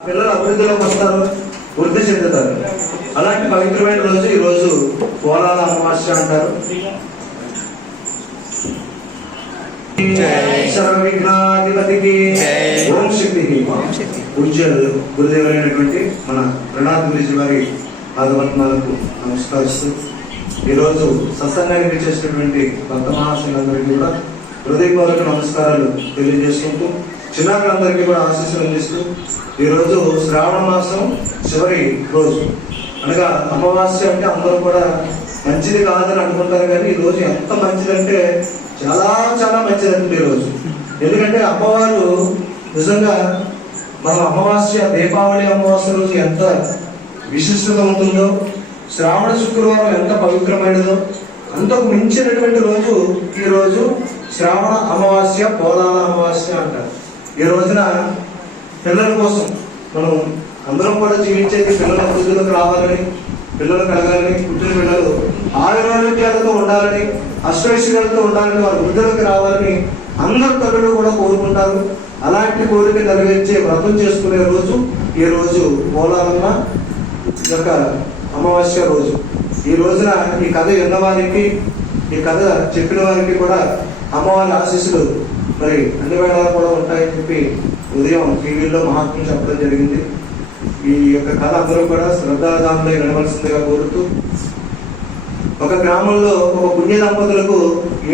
పిల్లలు అభివృద్ధిలోకి వస్తారు వృద్ధి చెందుతారు. అలాంటి పవిత్రమైన రోజు ఈ రోజు పోలాల అమావాస్య అంటారు. సర్వ విఘ్నాధిపతికి ఓం శక్తికి పూజ్యులు గురుదేవులైనటువంటి మన ప్రణాథ్ గురించి వారి పాదపట్నాలకు నమస్కరిస్తూ ఈరోజు సత్సంగానికి చేసినటువంటి భక్త మహాశయులందరికీ కూడా హృదయపూర్వక నమస్కారాలు తెలియజేసుకుంటూ చిన్నారులందరికీ కూడా ఆశీస్సులు అందిస్తూ ఈరోజు శ్రావణ మాసం చివరి రోజు. అనగా అమావాస్య అంటే అందరూ కూడా మంచిది కాదని అనుకుంటారు కానీ ఈ రోజు ఎంత మంచిదంటే చాలా చాలా మంచిదండి ఈ రోజు. ఎందుకంటే అమ్మవారు నిజంగా మనం అమావాస్య దీపావళి అమావాస్య రోజు ఎంత విశిష్టత ఉంటుందో శ్రావణ శుక్రవారం ఎంత పవిత్రమైనదో అంతకు మించినటువంటి రోజు ఈరోజు శ్రావణ అమావాస్య పోలాల అమావాస్య అంటారు. ఈ రోజున పిల్లల కోసం మనం అందరం కూడా జీవించేది పిల్లల అభివృద్ధిలోకి రావాలని పిల్లలు కలగాలని పుట్టిన పిల్లలు ఆరోగ్యాలతో ఉండాలని అష్టైశ్వర్యాలతో ఉండాలని వారి వృద్ధులకు రావాలని అందరు తల్లులు కూడా కోరుకుంటారు. అలాంటి కోరిక నెరవేర్చే వ్రతం చేసుకునే రోజు ఈ రోజు పోలాలన్న యొక్క అమావాస్య రోజు. ఈ రోజున ఈ కథ విన్నవారికి ఈ కథ చెప్పిన వారికి కూడా అమ్మవారి ఆశీస్సులు మరి అన్ని వేళలా కూడా ఉంటాయని చెప్పి ఉదయం టీవీలో మహాత్ములు చెప్పడం జరిగింది. ఈ యొక్క కథ అందరూ కూడా శ్రద్ధాదానులై వినవలసిందిగా కోరుతూ ఒక గ్రామంలో ఒక పుణ్య దంపతులకు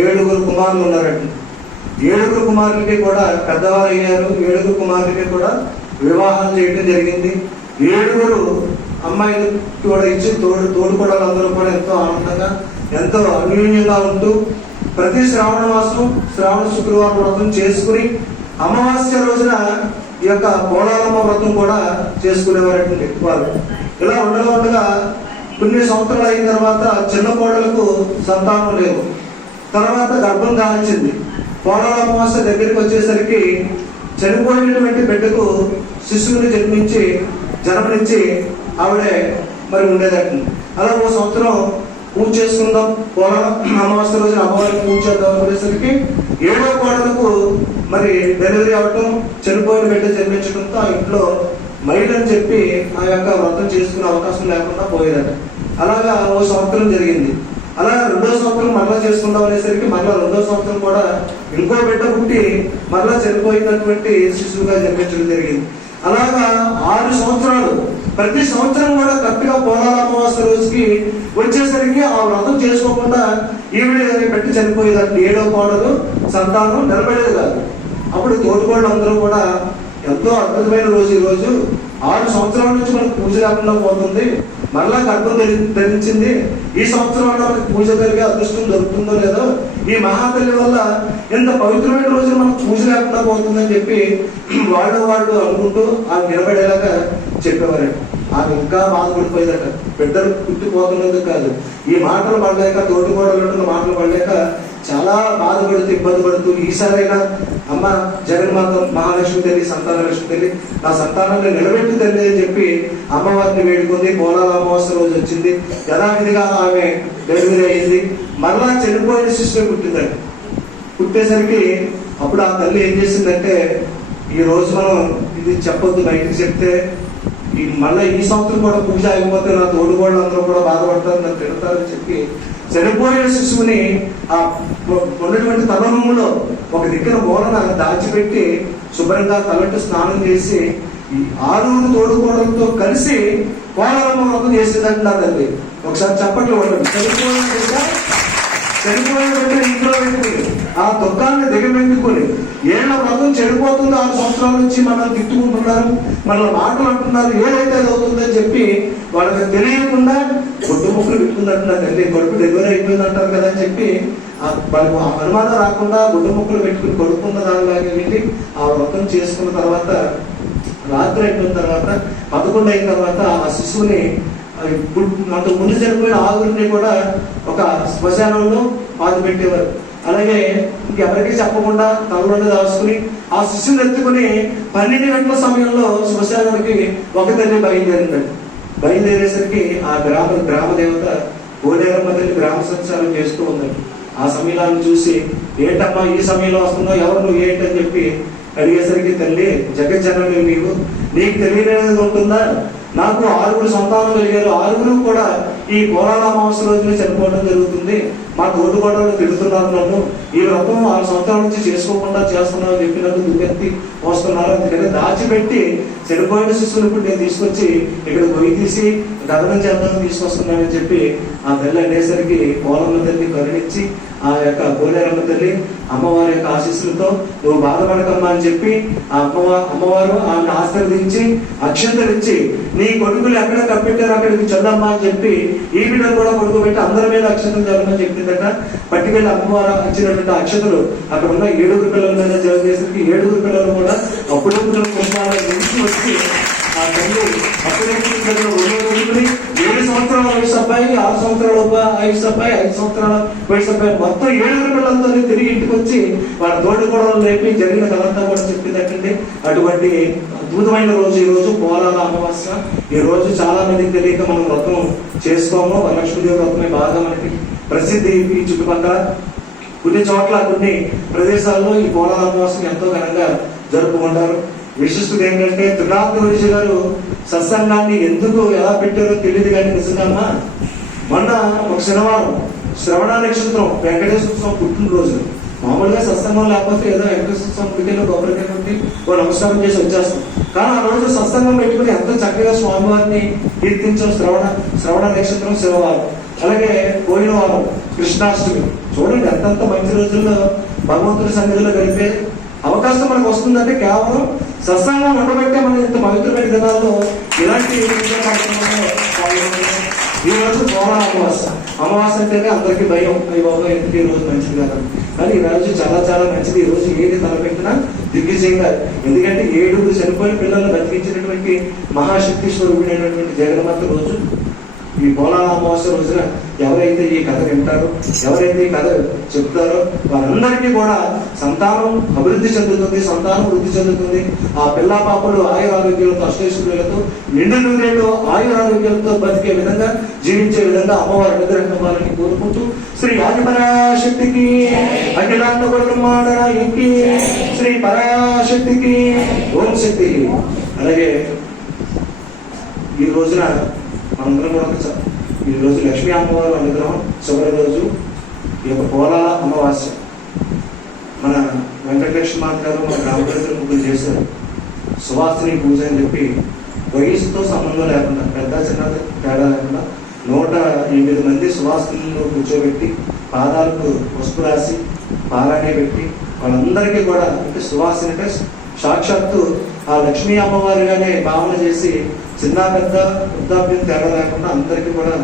ఏడుగురు కుమారులు ఉన్నారండి. ఏడుగురు కుమారులకి కూడా పెద్దవారు అయ్యారు. ఏడుగురు కుమారులకి కూడా వివాహం చేయడం జరిగింది. ఏడుగురు అమ్మాయిలు కూడా ఇచ్చి తోడు తోడుకోవడం అందరూ కూడా ఎంతో ఆనందంగా ఎంతో అన్యూన్యంగా ఉంటూ ప్రతి శ్రావణ మాసం శ్రావణ శుక్రవారం వ్రతం చేసుకుని అమావాస్య రోజున ఈ యొక్క కోడాలమ్మ వ్రతం కూడా చేసుకునేవారండి వారు ఇలా ఉండగా ఉండగా కొన్ని సంవత్సరాలు అయిన తర్వాత చిన్న కోడలకు సంతానం లేవు తర్వాత గర్భం కాల్చింది. కోడల అమావాస్య దగ్గరికి వచ్చేసరికి చనిపోయినటువంటి బిడ్డకు శిశువుని జన్మించి జన్మనిచ్చి ఆవిడే మరి ఉండేదట. అలా ఓ సంవత్సరం పూజ చేసుకుందాం కోడ అమావాస్య రోజున అమ్మవారికి పూజ చేద్దాం అనేసరికి ఏడో కోడలకు మరి డెలివరీ అవ్వటం చనిపోయిన బిడ్డ జన్మించడంతో ఆ ఇంట్లో అని చెప్పి ఆ యొక్క వ్రతం చేసుకునే అవకాశం లేకుండా పోయేదట అలాగా ఓ సంవత్సరం జరిగింది. అలా రెండో సంవత్సరం మరలా చేసుకుందాం అనేసరికి మరలా రెండో సంవత్సరం కూడా ఇంకో బిడ్డ పుట్టి మరలా చనిపోయినటువంటి శిశువుగా జన్మించడం జరిగింది. అలాగా ఆరు సంవత్సరాలు ప్రతి సంవత్సరం కూడా కరెక్ట్గా పోలాల అమావాస్య రోజుకి వచ్చేసరికి ఆ వ్రతం చేసుకోకుండా ఈవిడ పెట్టి చనిపోయేదాన్ని. ఏడో కోడలు సంతానం నిలబడేది కాదు. అప్పుడు తోటికోళ్ళు అందరూ కూడా ఎంతో అద్భుతమైన రోజు ఈ రోజు. ఆరు సంవత్సరాల నుంచి మనకు పూజ లేకుండా పోతుంది. మరలా గర్భం ధరి- ధరించింది. ఈ సంవత్సరం వల్ల మనకి పూజ జరిగే అదృష్టం దొరుకుతుందో లేదో ఈ మహాతల్లి వల్ల ఇంత పవిత్రమైన రోజు మనకు పూజ లేకుండా పోతుందని చెప్పి వాళ్ళు వాళ్ళు అనుకుంటూ ఆ నిలబడేలాగా చెప్పేవారండి ఆమె ఇంకా బాధపడిపోయేదట బిడ్డలు పుట్టిపోతున్నది కాదు. ఈ మాటలు పడలేక తోటి గోడలు మాటలు పడలేక చాలా బాధపడుతూ ఇబ్బంది పడుతూ ఈసారైనా అమ్మ జగన్మాత మహాలక్ష్మి తల్లి సంతాన లక్ష్మి తల్లి నా సంతానాన్ని నిలబెట్టు తల్లి అని చెప్పి అమ్మవారిని వేడుకుంది. పోలాల అమావాస్య రోజు వచ్చింది. యథావిధిగా ఆమె డెలివరీ అయింది మరలా చనిపోయిన శిశువు పుట్టిందండి. పుట్టేసరికి అప్పుడు ఆ తల్లి ఏం చేసిందంటే ఈ రోజు మనం ఇది చెప్పొద్దు బయటకు చెప్తే ఈ మళ్ళీ ఈ సంవత్సరం కూడా పూజ అయిపోతే నా తోడు అందరూ కూడా బాధపడతారు నన్ను తిడతారని చెప్పి చనిపోయిన శిశువుని ఆ ఉన్నటువంటి తలములో ఒక దగ్గర ఓరన దాచిపెట్టి శుభ్రంగా తలంటు స్నానం చేసి ఈ ఆరుగురు తోడుకోవడంతో కలిసి కోడలమ్మ వ్రతం ఒకసారి చప్పట్లు ఉండదు చనిపోయిన చనిపోయిన ఇంట్లో పెట్టి ఆ దుఃఖాన్ని దిగమెట్టుకుని ఏళ్ళ వ్రతం చెడిపోతుంది ఆరు సంవత్సరాల నుంచి మనల్ని తిట్టుకుంటున్నారు మనల్ని మాటలు అంటున్నారు ఏదైతే అది అవుతుందని చెప్పి వాళ్ళకి తెలియకుండా ఒడ్డు ముక్కలు పెట్టుకుందంటున్నారు. తల్లి కొడుకు డెలివరీ అయిపోయింది అంటారు కదా అని చెప్పి వాళ్ళకు ఆ అనుమానం రాకుండా గుడ్డు ముక్కలు పెట్టుకుని కొడుకున్న దానిలాగా వెళ్ళి ఆ వ్రతం చేసుకున్న తర్వాత రాత్రి అయిపోయిన తర్వాత పదకొండు అయిన తర్వాత ఆ శిశువుని ఇప్పుడు అంతకు ముందు చనిపోయిన ఆవుల్ని కూడా ఒక శ్మశానంలో పాతి పెట్టేవారు అలాగే ఇంకెవరికి చెప్పకుండా తలలోనే దాచుకుని ఆ శిష్యుని ఎత్తుకుని పన్నెండు గంటల సమయంలో శ్మశానానికి ఒక తల్లి బయలుదేరిందండి. బయలుదేరేసరికి ఆ గ్రామ గ్రామ దేవత గోదేవమ్మ తల్లి గ్రామ సంచారం చేస్తూ ఉందండి. ఆ సమయాలను చూసి ఏంటమ్మా ఈ సమయంలో వస్తుందో ఎవరు నువ్వు? ఏంటని చెప్పి అడిగేసరికి తల్లి జగజ్జనని నీవు. నీకు తెలియనిది ఉంటుందా? నాకు ఆరుగురు సంతానం కలిగారు. ఆరుగురు కూడా ఈ పోరాట అమావాస్య రోజున చనిపోవడం జరుగుతుంది. మా తోటికోటలు తిడుతున్నారు నన్ను. ఈ వ్రతం ఆరు సంవత్సరాల నుంచి చేసుకోకుండా చేస్తున్నారని చెప్పినట్టు దుర్గతి వస్తున్నారు అందుకని దాచిపెట్టి చనిపోయిన శిశువులు ఇప్పుడు నేను తీసుకొచ్చి ఇక్కడ పోయి తీసి దహనం చేద్దామని తీసుకొస్తున్నానని చెప్పి ఆ తల్లి అనేసరికి కోలంలో తల్లి కరుణించి ఆ యొక్క కోలేరమ్మ తల్లి అమ్మవారి యొక్క ఆశీస్సులతో నువ్వు బాధపడకమ్మా అని చెప్పి ఆ అమ్మవారు అమ్మవారు ఆమెను ఆశీర్వదించి అక్షంతలు ఇచ్చి నీ కొడుకులు ఎక్కడ కప్పెట్టారు అక్కడికి చల్లమ్మా అని చెప్పి ఈ బిడ్డలు కూడా కొడుకు పెట్టి అందరి మీద అక్షతలు జరగమని చెప్పిందట. పట్టుకెళ్ళి అమ్మవారు ఇచ్చినటువంటి అక్షతలు అక్కడ ఉన్న ఏడుగురు పిల్లల మీద జరగ చేసరికి ఏడుగురు పిల్లలు కూడా అప్పుడప్పుడు కుటుంబాల నుంచి వచ్చి తల్లి అప్పుడప్పుడు పిల్లలు ఏడు సంవత్సరాల వయసు అబ్బాయి ఆరు సంవత్సరాల వయసు అబ్బాయి ఐదు సంవత్సరాల వయసు అబ్బాయి. మొత్తం ఏడుగురు పిల్లలతో తిరిగి ఇంటికి వచ్చి వాళ్ళ తోటి కూడా లేపి జరిగిన కథంతా కూడా చెప్పిందటండి అటువంటి అద్భుతమైన రోజు ఈ రోజు పోలాల అమావాస్య. ఈ రోజు చాలా మందికి తెలియక మనం వ్రతం చేసుకోము. వరలక్ష్మీదేవి వ్రతమే బాగా మనకి ప్రసిద్ధి ఈ చుట్టుపక్కల కొన్ని చోట్ల కొన్ని ప్రదేశాల్లో ఈ పోలాల అమావాస్యని ఎంతో ఘనంగా జరుపుకుంటారు. విశిష్టుడు ఏంటంటే త్రినాథ్ గురుజీ గారు సత్సంగాన్ని ఎందుకు ఎలా పెట్టారో తెలియదు కానీ నిజంగా మొన్న ఒక శనివారం శ్రవణ నక్షత్రం వెంకటేశ్వర స్వామి పుట్టినరోజు. మామూలుగా సత్సంగం లేకపోతే ఏదో వెంకటేశ్వర స్వామి పుట్టిన కొబ్బరికాయ ఉంది ఓ నమస్కారం చేసి వచ్చేస్తాం. కానీ ఆ రోజు సత్సంగం పెట్టుకుని ఎంత చక్కగా స్వామివారిని కీర్తించాం శ్రవణ శ్రవణ నక్షత్రం శివవారం అలాగే పోయిన వారం కృష్ణాష్టమి. చూడండి ఎంతంత మంచి రోజుల్లో భగవంతుడి సన్నిధిలో గడిపే అవకాశం మనకు వస్తుందంటే కేవలం సత్సంగం ఉండబట్టే మనం ఇంత పవిత్రమైన దినాల్లో ఇలాంటి పూజా ఈ రోజు పోలా అమావాస్య అమావాస్య అంటేనే అందరికీ భయం. అయ్యి బాబా ఎందుకు ఈ రోజు మంచిది కదా? కానీ ఈ రోజు చాలా చాలా మంచిది. ఈ రోజు ఏది తలపెట్టినా దిగ్విజయంగా. ఎందుకంటే ఏడుగురు చనిపోయిన పిల్లలను బతికించినటువంటి మహాశక్తి స్వరూపుడైనటువంటి జగన్మాత రోజు ఈ పోలా అమావాస్య రోజున ఎవరైతే ఈ కథ వింటారో ఎవరైతే ఈ కథ చెప్తారో వారందరికీ కూడా సంతానం అభివృద్ధి చెందుతుంది సంతానం వృద్ధి చెందుతుంది. ఆ పిల్ల పాపలు ఆయుర ఆరోగ్యాలతో అష్టైశ్వర్యాలతో నిండు నూరేళ్ళు ఆయుర ఆరోగ్యాలతో బతికే విధంగా జీవించే విధంగా అమ్మవారి అనుగ్రహం ఇవ్వాలని కోరుకుంటూ శ్రీ ఆదిపరాశక్తికి అఖిలాండ బ్రహ్మాండకి శ్రీ పరాశక్తికి ఓం శక్తి. అలాగే ఈ రోజున మనందరం కూడా ఈరోజు ఈ రోజు లక్ష్మీ అమ్మవారి అనుగ్రహం చివరి రోజు ఈ యొక్క పోలాల అమావాస్య. మన వెంకటలక్ష్మి మాత గారు మన గ్రామదేవతలు ముగ్గురు చేశారు. సువాసిని పూజ అని చెప్పి వయసుతో సంబంధం లేకుండా పెద్ద చిన్న తేడా లేకుండా నూట ఎనిమిది మంది సువాసినులను కూర్చోబెట్టి పాదాలకు పసుపు రాసి పారాణి పెట్టి వాళ్ళందరికీ కూడా అంటే సువాసిని అంటే సాక్షాత్తు ఆ లక్ష్మీ అమ్మవారిగానే భావన చేసి చిన్న పెద్ద వృద్ధాప్యం తేడా లేకుండా అందరికీ కూడా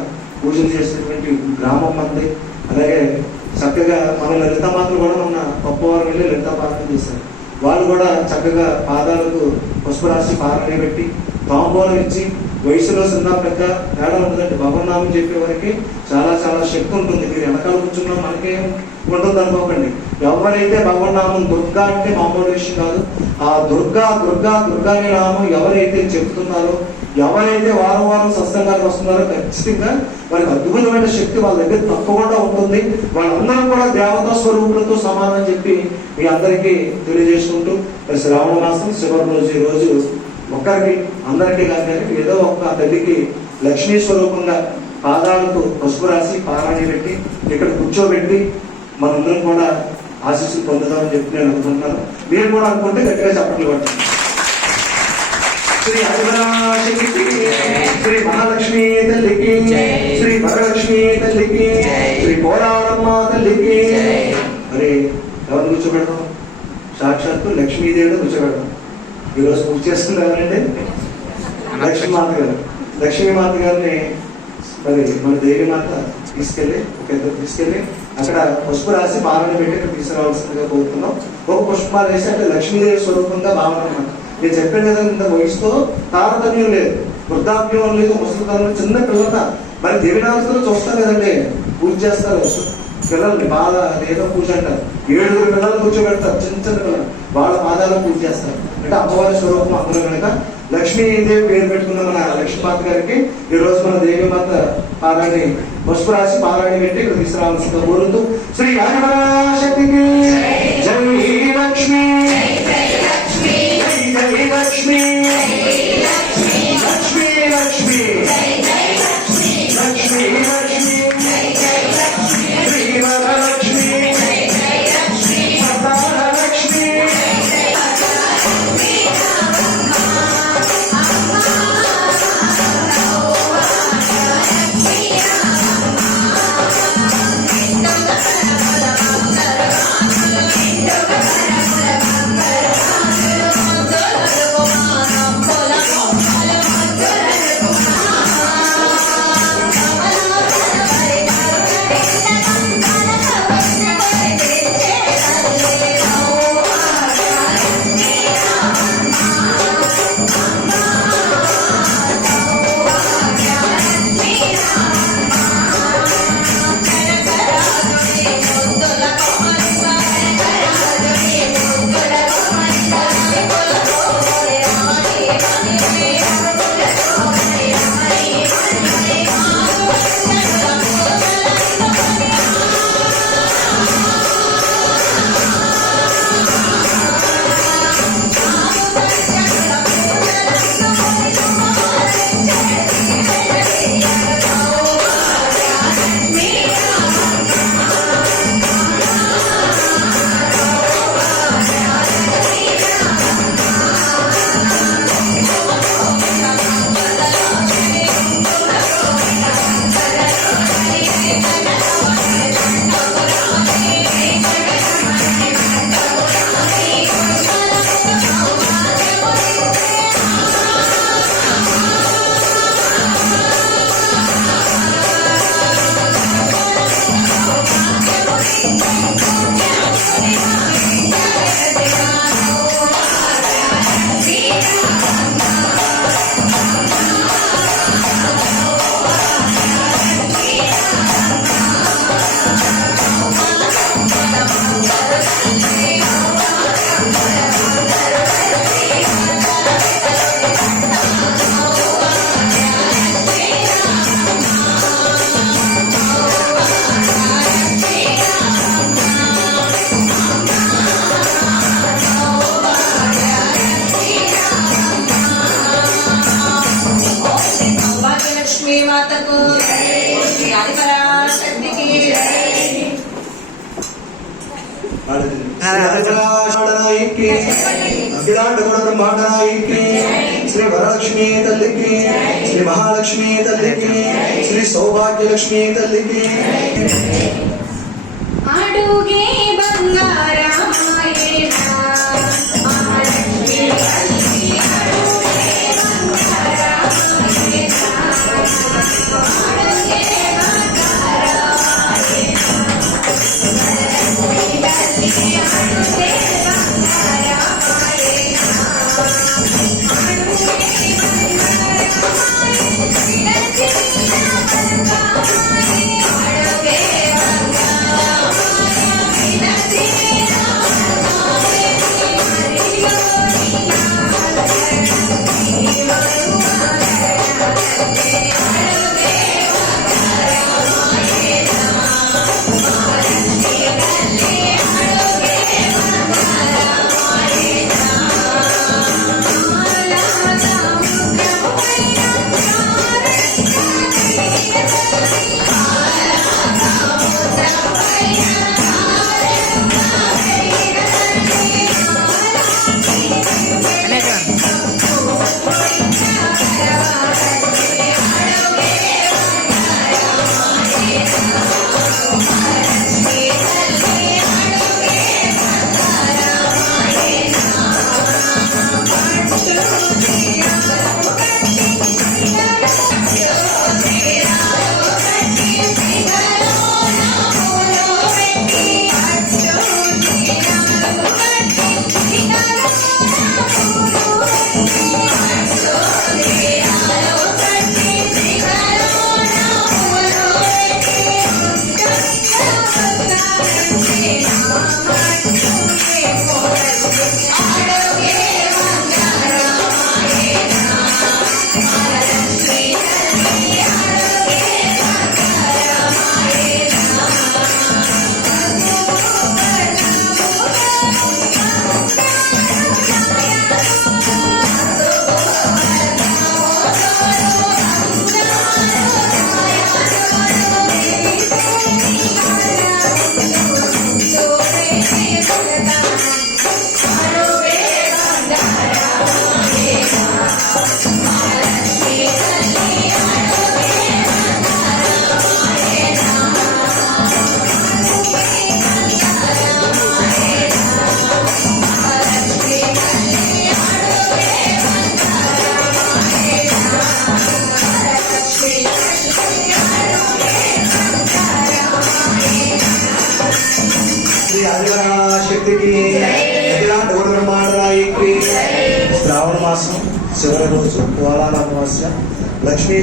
పూజలు చేసినటువంటి గ్రామం మంది అలాగే చక్కగా మన లలిత మాతలు కూడా ఉన్న గొప్పవారు వెళ్ళి లలిత పాలన చేశారు. వాళ్ళు కూడా చక్కగా పాదాలకు పుష్పరాశి రాసి పాలన పెట్టి తాంబూలం ఇచ్చి వయసులో చిన్న పెద్ద తేడా ఉంటుందండి. భగవన్నామం చెప్పే వారికి చాలా చాలా శక్తి ఉంటుంది. మీరు వెనకాల కూర్చున్నా మనకే ఉంటుంది అనుకోకండి. ఎవరైతే భగవన్నామం దుర్గా అంటే మామూలు విషయం కాదు. ఆ దుర్గా దుర్గా దుర్గా అనే నామం ఎవరైతే చెప్తున్నారో ఎవరైతే వారం వారం సత్సంగాలకు వస్తున్నారో ఖచ్చితంగా వారికి అద్భుతమైన శక్తి వాళ్ళ దగ్గర తప్పకుండా ఉంటుంది. వాళ్ళందరూ కూడా దేవతా స్వరూపులతో సమానం చెప్పి మీ అందరికీ తెలియజేసుకుంటూ శ్రావణ మాసం చివరి రోజు ఈ రోజు ఒక్కరికి అందరికీ కాదు కానీ ఏదో ఒక్క తల్లికి లక్ష్మీ స్వరూపంగా పాదాలకు పసుపు రాసి పారాణి పెట్టి ఇక్కడ కూర్చోబెట్టి మనందరం కూడా ఆశీస్సులు పొందుదామని చెప్పి నేను అనుకుంటున్నాను. మీరు కూడా అనుకుంటే గట్టిగా చప్పట్లు కొట్టండి శ్రీ ఆదివరాశక్తికి శ్రీ మహాలక్ష్మి తల్లికి శ్రీ వరలక్ష్మి తల్లికి శ్రీ కోరాడమ్మ తల్లికి. మరి ఎవరు కూర్చోబెడతాం సాక్షాత్తు లక్ష్మీదేవిని కూర్చోబెడతాం ఈరోజు పూజ చేస్తుంది ఎవరండి లక్ష్మీమాత గారు. లక్ష్మీమాత గారిని మరి మన దేవి మాత తీసుకెళ్ళి ఒక ఇద్దరు తీసుకెళ్ళి అక్కడ పసుపు రాసి భావన పెట్టి ఇక్కడ తీసుకురావాల్సిందిగా కోరుతున్నాం. ఒక పుష్పాలు వేసి అంటే లక్ష్మీదేవి స్వరూపంగా భావన అన్నమాట నేను చెప్పాను కదా ఇంత వయసుతో తారతమ్యం లేదు. వృద్ధాప్యం లేదు ముసలితనం చిన్న పిల్లల మరి దేవినాథులు చూస్తాం కదండి. పూజ చేస్తారు. పిల్లల్ని బాధ ఏదో కూర్చుంటారు. ఏడుగురు పిల్లలు కూర్చోబెడతారు. చిన్న చిన్న పిల్లలు. వాళ్ళ పాదాలకు పూజ చేస్తారు. అంటే అమ్మవారి స్వరూపం అందులో కనుక లక్ష్మీదేవి పేరు పెట్టుకున్న మన లక్ష్మీపాత గారికి ఈ రోజు మన దేవి మాత పాదాన్ని పసుపు రాసి పారాయణ పెట్టి ఇక్కడ తీసుకురావాల్సిందిగా కోరుతూ శ్రీ ఆదిపరాశక్తికి జై లక్ష్మి. లక్ష్మి. లక్ష్మి. లక్ష్మి లక్ష్మి. శ్రీ మహాలక్ష్మి తల్లికి శ్రీ సౌభాగ్యలక్ష్మి తల్లికి అడుగే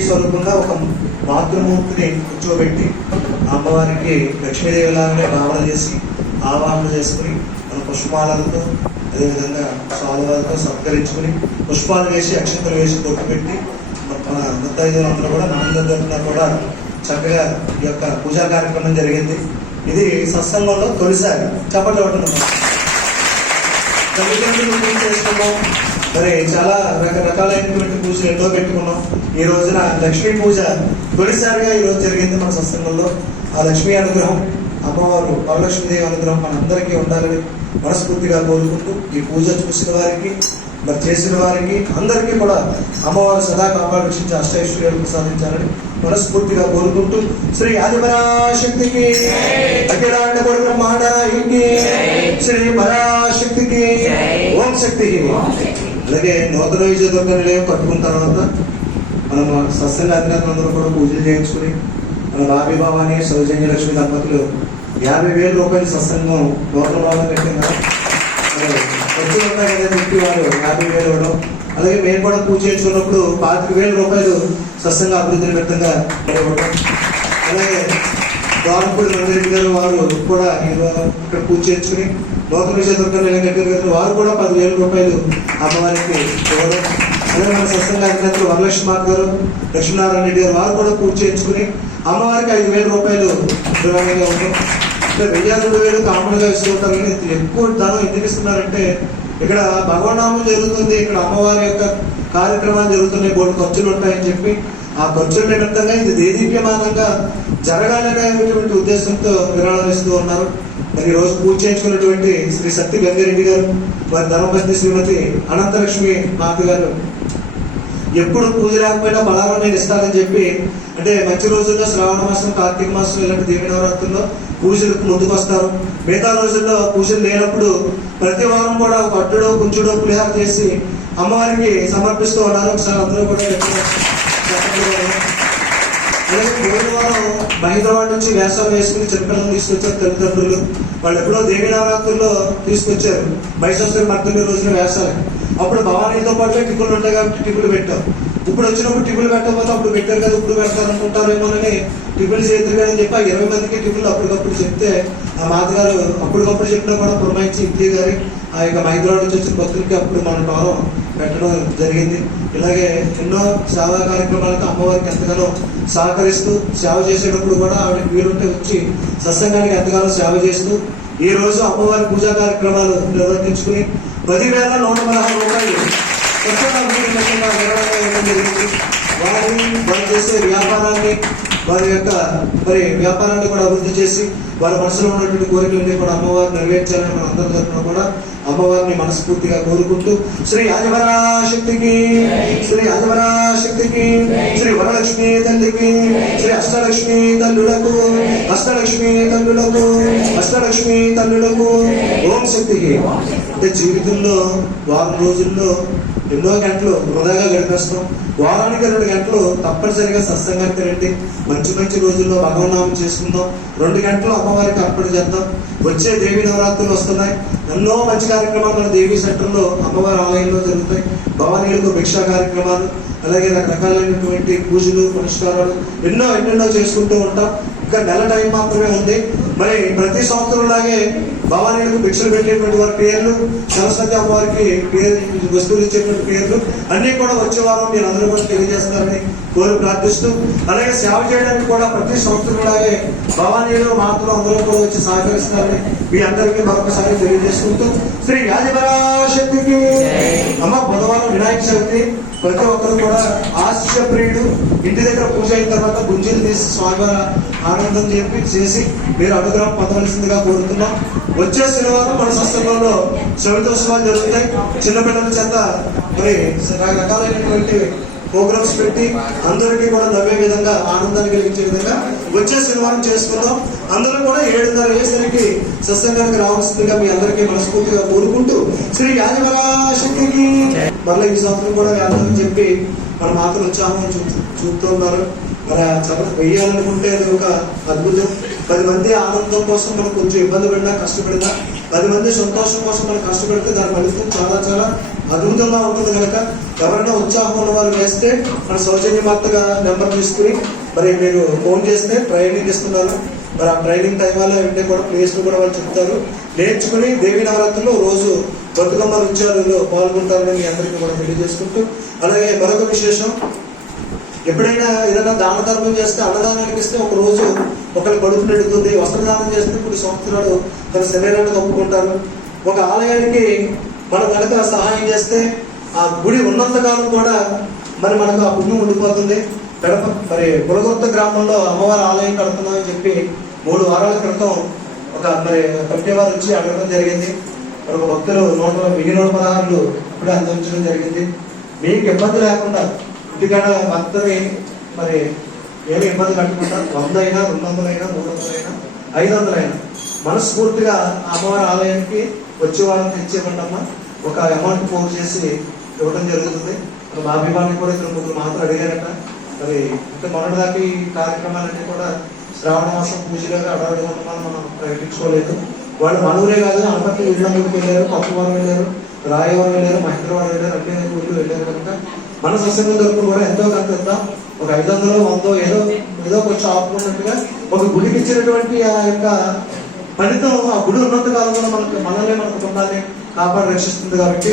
స్వరూపంగా ఒక మాతృమూర్తిని కూర్చోబెట్టి అమ్మవారికి లక్ష్మీదేవిలాగానే భావన చేసి ఆవాహన చేసుకుని మన పుష్పాలతో అదేవిధంగా సాలువాలతో సత్కరించుకుని పుష్పాలు వేసి అక్షంతలు వేసి బొట్టు పెట్టి మన ముత్తైదులందరూ కూడా మనందరిలో కూడా చక్కగా ఈ యొక్క పూజా కార్యక్రమం జరిగింది. ఇది సత్సంగంలో తొలిసారి. చప్పట్లు కొట్టడం తల్లిదండ్రులు పూజ చేసుకున్నాం మరి చాలా రకరకాలైనటువంటి పూజలు ఎన్నో పెట్టుకున్నాం. ఈ రోజున లక్ష్మీ పూజ తొలిసారిగా ఈ రోజు జరిగింది మన సత్సంగంలో. ఆ లక్ష్మీ అనుగ్రహం అమ్మవారు వరలక్ష్మీదేవి అనుగ్రహం మనందరికీ ఉండాలని మనస్ఫూర్తిగా కోరుకుంటూ ఈ పూజ చూసిన వారికి మరి చేసిన వారికి అందరికీ కూడా అమ్మవారు సదా కాపాడు రక్షించి అష్టైశ్వర్యాలు మనస్ఫూర్తిగా కోరుకుంటూ శ్రీ ఆదిపరాశక్తికి అఖిలాండ గురు బ్రహ్మాండానికి శ్రీ పరాశక్తికి ఓం శక్తికి. అలాగే నూతన విజయదుర్గ నిలయం కట్టుకున్న తర్వాత మనం సత్సంగ అధినేతలందరూ కూడా పూజలు చేయించుకుని మన బాబీ భవాని సౌజన్య లక్ష్మి దంపతులు యాభై వేల రూపాయలు సత్సంగం నూతన భవనం కట్టింది కదా చెప్పి వారు యాభై వేలు ఇవ్వడం. అలాగే మేము కూడా పూజ చేయించుకున్నప్పుడు పాతిక వేల రూపాయలు సత్సంగ అభివృద్ధి నిమిత్తంగా ఇవ్వడం. అలాగే ద్వారపూడి రంగారెడ్డి గారు వారు కూడా ఇక్కడ పూజ చేయించుకుని నూతన విజయ దగ్గర వారు కూడా పదివేల రూపాయలు అమ్మవారికి ఇవ్వడం. మన సత్సంగ అధికారులు వరలక్ష్మి మాత గారు లక్ష్మీనారాయణ రెడ్డి గారు వారు కూడా పూజ చేయించుకుని అమ్మవారికి ఐదు వేల రూపాయలు విరాళంగా ఇవ్వడం. అంటే వెయ్యి రెండు వేలు కామన్గా ఇస్తూ ఉంటారు కానీ ఎక్కువ ధనం ఎందుకు ఇస్తున్నారంటే ఇక్కడ భగవన్నామం జరుగుతుంది ఇక్కడ అమ్మవారి యొక్క కార్యక్రమాలు జరుగుతున్నాయి బోర్డు ఖర్చులు ఉంటాయని చెప్పి ఆ ఖర్చుల నిమిత్తంగా ఇది దేదీప్యమానంగా జరగాలనేటువంటి ఉద్దేశంతో విరాళాలు ఇస్తూ ఉన్నారు. మరి ఈ రోజు పూజ చేయించుకున్నటువంటి శ్రీ సత్తి గంగారెడ్డి గారు వారి ధర్మపత్ని శ్రీమతి అనంతలక్ష్మి మాత గారు. ఎప్పుడు పూజ లేకపోయినా బలారం నేను ఇస్తానని చెప్పి అంటే మంచి రోజుల్లో శ్రావణ మాసం కార్తీక మాసం ఇలాంటి దేవి నవరాత్రుల్లో పూజలకు ముందుకు వస్తారు. మిగతా రోజుల్లో పూజలు లేనప్పుడు ప్రతి వారం కూడా ఒక అడ్డుడో కుంచుడో పులిహార చేసి అమ్మవారికి సమర్పిస్తూ ఉన్నారు. ఒకసారి అందరూ కూడా గట్టిగా హైదరాబాద్ నుంచి వేసవి వేసుకుని చిన్నపిల్లలు తీసుకొచ్చారు తల్లిదండ్రులు వాళ్ళు ఎప్పుడో దేవి నవరాత్రుల్లో తీసుకొచ్చారు బయసరి మర్దమి రోజున వేసాలి అప్పుడు భవానీతో పాటు టిప్పులు ఉంటాయి కాబట్టి టిప్పులు పెట్టాం ఇప్పుడు వచ్చినప్పుడు టిప్పులు పెట్టకపోతే అప్పుడు పెట్టారు కదా ఇప్పుడు పెడతారు అనుకుంటారేమోనని టిప్పులు చేతులు కదా అని చెప్పి ఆ ఇరవై మందికి టిప్పులు అప్పటికప్పుడు చెప్తే ఆ మాతగారు అప్పటికప్పుడు చెప్పినా కూడా పురమాయించి ఇంటి గారి ఆ యొక్క హైదరాబాద్ నుంచి వచ్చిన భక్తులకి అప్పుడు మన టోరం పెట్టడం జరిగింది. ఇలాగే ఎన్నో సేవా కార్యక్రమాలకు అమ్మవారికి ఎంతగానో సహకరిస్తూ సేవ చేసేటప్పుడు కూడా ఆవిడకి వీలుంటే వచ్చి సత్సంగానికి ఎంతగానో సేవ చేస్తూ ఈ రోజు అమ్మవారి పూజా కార్యక్రమాలు నిర్వర్తించుకుని పదివేల నూట పదహారు రూపాయలు కొత్తగా అభివృద్ధి లక్ష్యంగా జరిగింది. వారి వారు చేసే వ్యాపారాన్ని వారి యొక్క మరి వ్యాపారాన్ని కూడా అభివృద్ధి చేసి వారి మనసులో ఉన్నటువంటి కోరికలన్నీ కూడా అమ్మవారిని నెరవేర్చాలని మన అందరి తరఫున కూడా అమ్మవారిని మనస్ఫూర్తిగా కోరుకుంటూ శ్రీ ఆదివరాశక్తికి శ్రీ ఆదివరాశక్తికి శ్రీ వరలక్ష్మి తల్లికి శ్రీ అష్టలక్ష్మి తల్లులకు అష్టలక్ష్మి తల్లులకు అష్టలక్ష్మి తల్లులకు ఓం శక్తికి. అంటే జీవితంలో వారం రోజుల్లో ఎన్నో గంటలు వృధాగా గడిపేస్తాం. వారానికి రెండు గంటలు తప్పనిసరిగా సత్సంగానికి రండి మంచి మంచి రోజుల్లో భగవన్నామం చేసుకుందాం. రెండు గంటలు అమ్మవారికి అర్పణ చేద్దాం. వచ్చే దేవి నవరాత్రులు వస్తున్నాయి. ఎన్నో మంచి కార్యక్రమాలు మన దేవి సెంటర్లో అమ్మవారి ఆలయంలో జరుగుతాయి. భవానీలకు భిక్షా కార్యక్రమాలు అలాగే రకరకాలైనటువంటి పూజలు పురస్కారాలు ఎన్నో ఎన్నెన్నో చేసుకుంటూ ఉంటాం. ఇంకా నెల టైం మాత్రమే ఉంది. మరి ప్రతి సంవత్సరం లాగే భవానీలకు భిక్షలు పెట్టేటువంటి వారి పేర్లు సరస్వతి అమ్మవారికి పేరు వస్తువులు ఇచ్చేటువంటి పేర్లు అన్ని కూడా వచ్చే వారం మీరు అందరూ కూడా తెలియజేస్తారని కోరి ప్రార్థిస్తూ అలాగే సేవ చేయడానికి కూడా ప్రతి సంవత్సరం అలాగే భవానీలు మాతలు అందరూ కూడా వచ్చి సహకరిస్తారని మీ అందరికీ మరొకసారి తెలియజేసుకుంటూ శ్రీ యాజపరాశక్తికి అమ్మ బుధవారం వినాయక చవితి ప్రతి ఒక్కరు కూడా ఆశిష ప్రియుడు ఇంటి దగ్గర పూజ అయిన తర్వాత గుంజీలు తీసి స్వామివారి ఆనందం చెప్పి చేసి మీరు అనుగ్రహం పొందవలసిందిగా కోరుతున్నాం. వచ్చే శనివారం మన సంస్థలో చవితోత్సవాలు జరుగుతాయి. చిన్నపిల్లల చేత మరి రకరకాలైనటువంటి ప్రోగ్రామ్స్ పెట్టి అందరికీ కూడా నవ్వే విధంగా ఆనందాన్ని కలిగించే విధంగా వచ్చే శనివారం చేసుకుందాం. అందరూ కూడా ఏడున్నర వేసరికి సత్సంగానికి రావాల్సిందిగా మీ అందరికీ మనస్ఫూర్తిగా కోరుకుంటూ శ్రీ యాజవరాశక్తికి మళ్ళీ ఈ సంవత్సరం కూడా వేద్దామని చెప్పి మన మాత్రం ఉత్సాహం చూ చూపుతున్నారు మరి ఆ వెయ్యాలనుకుంటే అది ఒక అద్భుతం. పది మంది ఆనందం కోసం మనం కొంచెం ఇబ్బంది పడినా కష్టపడినా పది మంది సంతోషం కోసం మనం కష్టపడితే దాని ఫలితం చాలా చాలా అద్భుతంగా ఉంటుంది కనుక ఎవరైనా ఉత్సాహం ఉన్న వారు వేస్తే మన సౌజన్యమార్తగా నెంబర్ తీసుకుని మరి మీరు ఫోన్ చేస్తే ట్రైనింగ్ ఇస్తున్నారు. మరి ఆ ట్రైనింగ్ టైం వల్ల వెంటనే కూడా ప్లేస్లు కూడా వాళ్ళు చెప్తారు. నేర్చుకుని దేవి నవరాత్రులు రోజు బతుకమ్మ నృత్యాలలో పాల్గొంటారని మీ అందరికీ కూడా తెలియజేసుకుంటూ అలాగే మరొక విశేషం ఎప్పుడైనా ఏదైనా దాన ధర్మం చేస్తే అన్నదానానికి ఇస్తే ఒక రోజు ఒకరు కడుపు నిండుతుంది వస్త్రదానం చేస్తే కొన్ని సంవత్సరాలు తన శరీరాన్ని కప్పుకుంటారు ఒక ఆలయానికి మనం కనుక సహాయం చేస్తే ఆ గుడి ఉన్నంత కాలం కూడా మరి మనకు ఆ పుణ్యం ఉండిపోతుంది. గడప మరి కులగుర్త గ్రామంలో అమ్మవారి ఆలయం కడుతున్నామని చెప్పి మూడు వారాల క్రితం ఒక మరి కమిటీ వారు వచ్చి అడగడం జరిగింది. మరి ఒక భక్తులు నూట వెయ్యి నూట పదహారులు ఇప్పుడే అందించడం జరిగింది. మీకు ఇబ్బంది లేకుండా ఇంటికాడ అందరూ మరి ఏమి ఇబ్బంది కట్టకుండా వంద అయినా రెండు వందలైనా మూడు వందలైనా ఐదు వందలైనా మనస్ఫూర్తిగా అమ్మవారి ఆలయానికి వచ్చే వాళ్ళని తెచ్చేవ్వండి ఒక అమౌంట్ ఫోన్ చేసి ఇవ్వడం జరుగుతుంది. మా అభిమాని కూడా ఇక్కడ ముగ్గురు మాత్రం అడిగారట. మరి అంటే మొన్నటిదాకా ఈ కార్యక్రమాలన్నీ కూడా శ్రావణ మాసం పూజలుగా అడవడం మనం మనం ప్రకటించుకోలేదు. వాళ్ళు మనూరే కాదు అనపర్తి ఇళ్ళకి వెళ్ళారు పప్పువారం వెళ్ళారు రాయవరం వెళ్ళారు మహేంద్రవరం వెళ్ళారు అన్ని ఊళ్ళు వెళ్ళారు కనుక మన సత్సంగం తరపున కూడా ఎంతో కొంత ఒక ఐదు వందలు వందో ఏదో ఏదో కొంచెం ఆపుకున్నట్టుగా ఒక గుడికి ఇచ్చినటువంటి ఆ యొక్క ఫలితం ఆ గుడి ఉన్నంత కాలంలో మనకు మనల్ని మన కుటుంబాన్ని కాపాడి రక్షిస్తుంది కాబట్టి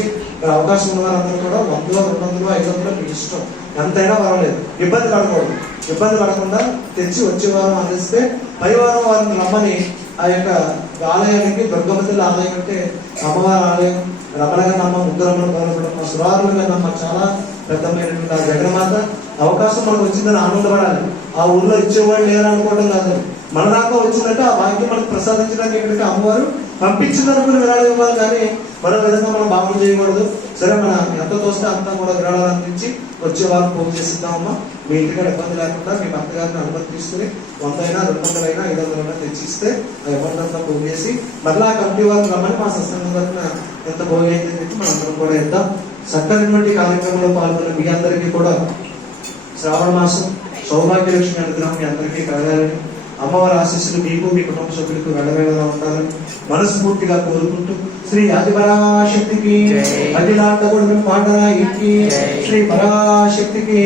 అవకాశం ఉన్న వారందరూ కూడా వందలో రెండు వందలు ఐదు వందలు మీ ఇష్టం. ఎంతైనా పర్వాలేదు. ఇబ్బంది పడకూడదు. ఇబ్బంది పడకుండా తెచ్చి వచ్చే వారం అందిస్తే పై వారం వారిని రమ్మని ఆ యొక్క ఆలయానికి దుర్గమతుల ఆలయం అంటే అమ్మవారి ఆలయం రమణగన్నమ్మ ముగ్గురమ్మల గౌరవం సురారులుగా నమ్మ చాలా పెద్దమైనటువంటి ఆ జగన్మాత అవకాశం మనకు వచ్చిందని ఆనందపడాలి. ఆ ఊర్లో ఇచ్చేవాళ్ళు లేరు అనుకోవడం కాదు. మన దాకా వచ్చిందంటే ఆ భాగ్యం మనకు ప్రసాదించడానికి ఏంటంటే అమ్మవారు పంపించిన అనుకుని విరాళం ఇవ్వాలి కానీ మరో విధంగా మనం భావన చేయకూడదు. సరే మన ఎంత తోస్తే అంతా కూడా విరాళాలు అందించి వచ్చే వారం ఫోన్ చేసిద్దామమ్మా. మీ ఇంటికాడ ఇబ్బంది లేకుండా మీ భర్త గారిని అనుమతి తీసుకుని వంద అయినా రెండు వందలైనా ఐదు వందలైనా తెచ్చిస్తే ఆ అమౌంట్ అంతా ఫోన్ చేసి మరలా ఆ కమిటీ వారిని రమ్మని మా సత్సంగం తరఫున ఎంత అయిందని చెప్పి మనందరం కూడా ఇద్దాం. చక్కనటువంటి కార్యక్రమంలో పాల్గొన్న మీ అందరికీ కూడా శ్రావణ మాసం సౌభాగ్యలక్ష్మి అనుగ్రహం మీ అందరికీ కలగాలని అమ్మవారి ఆశీస్సులు మీకు మీ కుటుంబ సభ్యులకు వెళ్ళవేళలా ఉండాలని మనస్ఫూర్తిగా కోరుకుంటూ శ్రీ ఆదిపరాశక్తికి జై. అఖిలాండ పాండరాయికి శ్రీ పరాశక్తికి